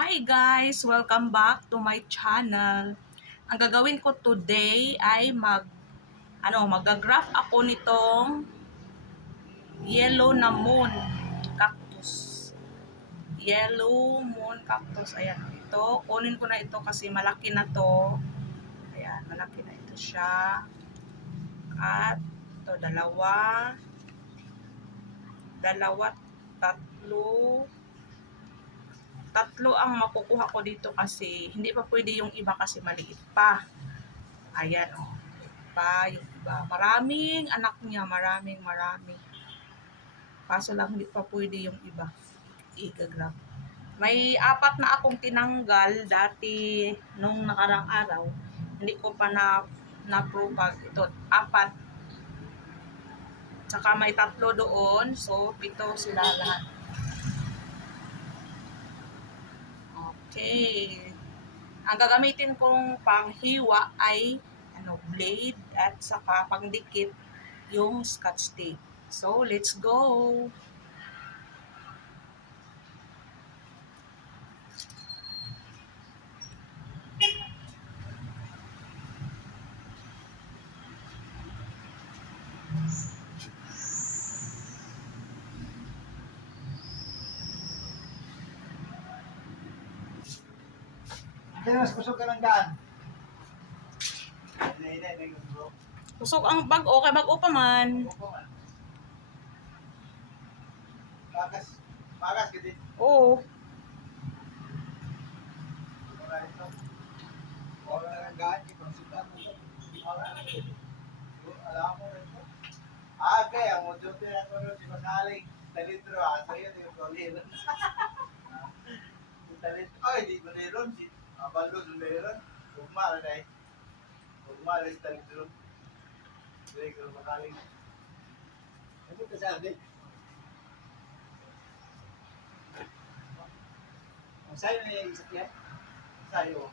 Hi guys! Welcome back to my channel. Ang gagawin ko today ay magagraph ako nitong yellow na moon cactus. Yellow moon cactus. Ayan, ito. Kunin ko na ito kasi malaki na to. Ayan, malaki na ito siya. At ito, dalawa, tatlo ang makukuha ko dito kasi hindi pa pwede yung iba kasi maliit pa. Ayan o. Pa yung iba. Maraming anak niya. Maraming. Kaso lang hindi pa pwede yung iba. I-grab. May apat na akong tinanggal dati nung nakarang araw. Hindi ko pa na-propag. Ito, apat. Tsaka may tatlo doon. So, 7 sila lahat. Okay. Ang gagamitin kong panghiwa ay blade at saka pangdikit yung scotch tape. So, let's go! Hindi, mas kusog ka ng daan. Kusog ang bag-o, kay bag-o pa man. Bagas ka din. Oo. Wala na ng daan, ipang sudan mo ito. Alam mo ito. Okay, ang muduti ako rin si Masaling. Talitro, sa'yo, di ko liron. Talitro, ay, di ko liron. Abalo, liron. Ugma, rin. Ugma, rin, talitro. Hindi ko Masaling. Ano ka sabi? Ang sayo na yung isakyan? Sayo.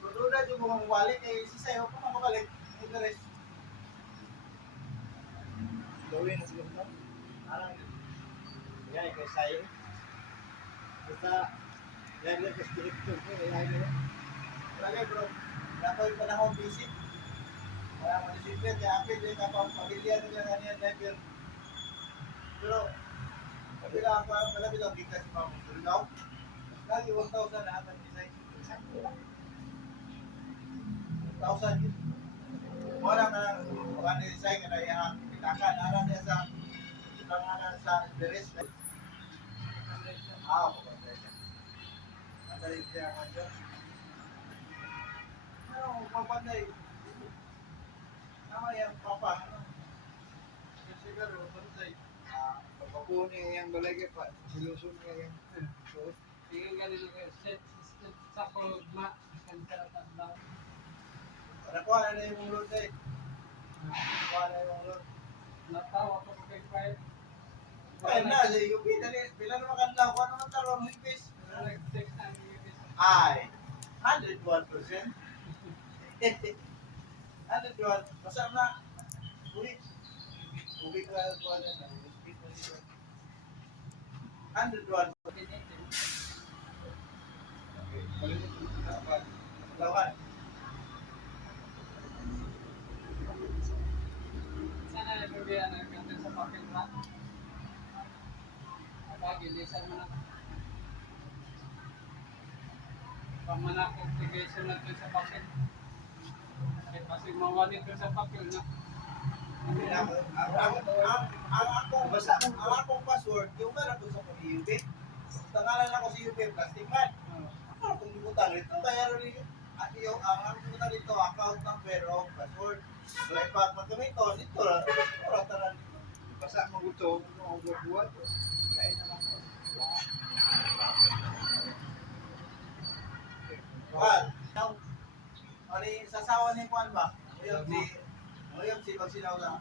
Kung na yung mga walik, eh, si sayo pa makabalik. Interest. Gawin na siguro. Parang, yan, kay sayo. Basta, yan lang kasi director ko, yan yun. Lagay bro, nato yung panahon busy. Kaya manisipin, kaya apil yung kapag pamilya nila kanyan driver. Pero, kabila ako, malapit ang gigas sa mga Surigao. Lagi 1,000 na atang design. 1,000 yun. Wala ka lang, mga design ka na yung pitakan. Alam niya sa tanganan sa deres. Ako ba tayo? Nagalit siya ka dyan. Ano, mapanday. Ano yan, papa? Ano? Siguro, mapanday. Pagpapunin yung balay pa, silusun niya yan. So, tingin ganito kayo, set sa kulugma, isang karatan lang. nakuha na yung mulod eh. Nakuha na yung mulod. Natawa ko kay Fire. Ay na, sa UP, dali. Bila naman kanila, kung ano man taro ng hipis. Nag-text na ang ibig. Ay, 101%. 101. Masama na. Uwi. Uwi ko na kuha na. 101. Lawan. Sana nagbibiyan ang ganda sa papel na. Pag ilisan mo na. Pag manakong tigaysan na ito sa papel. Kasi pasig mawalid ko sa papel na. Ang akong password, yung meron ko sa UP. Tangalan ako sa UP, plastic man. Ako kung libutan ito, kaya rin yung ang libutan dito, account number o password. So, pag magkamito, dito lang, taran. Basta mo gusto, kung buwan ko, kain na lang ko. What? Ano yung sasawa ni Juan ba? Ngayon si Bagsinaw na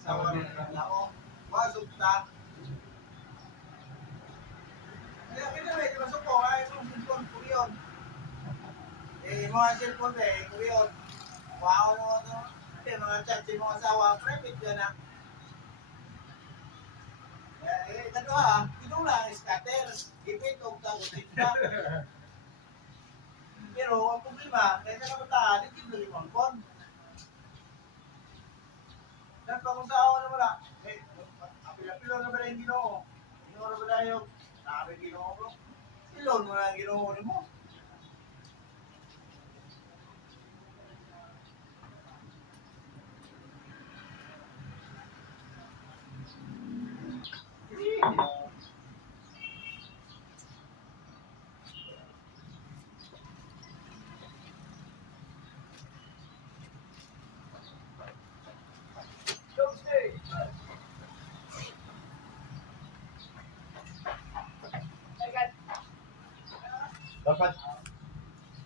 sawa na ako. Wasok ta. Kaya kinamay, di masok ko, ay itong cellphone ko yun. Mga cellphone ba ko yun. Wow, mga chat si mga asawa, private yan na. Ito ha, tinula, scatter, ipit, o tago, tignan. Pero ang problema, kaya na namataan, hindi na limang kon. Dan pa kung saan na wala, apil-apilo na ba na yung ginoo? Ginoo na ba na yung sabi ginoo bro? Ilon mo na ang ginoo ni mo.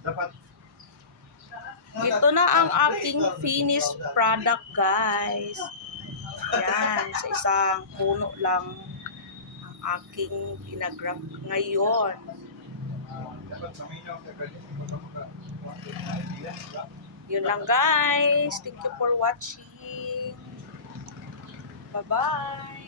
Dapat Ito na ang aking finished product, guys. Yan, sa isang puno lang ang aking ginagrab ngayon. dapat maminaw ka ganito. Yun lang, guys. Thank you for watching. Bye-bye.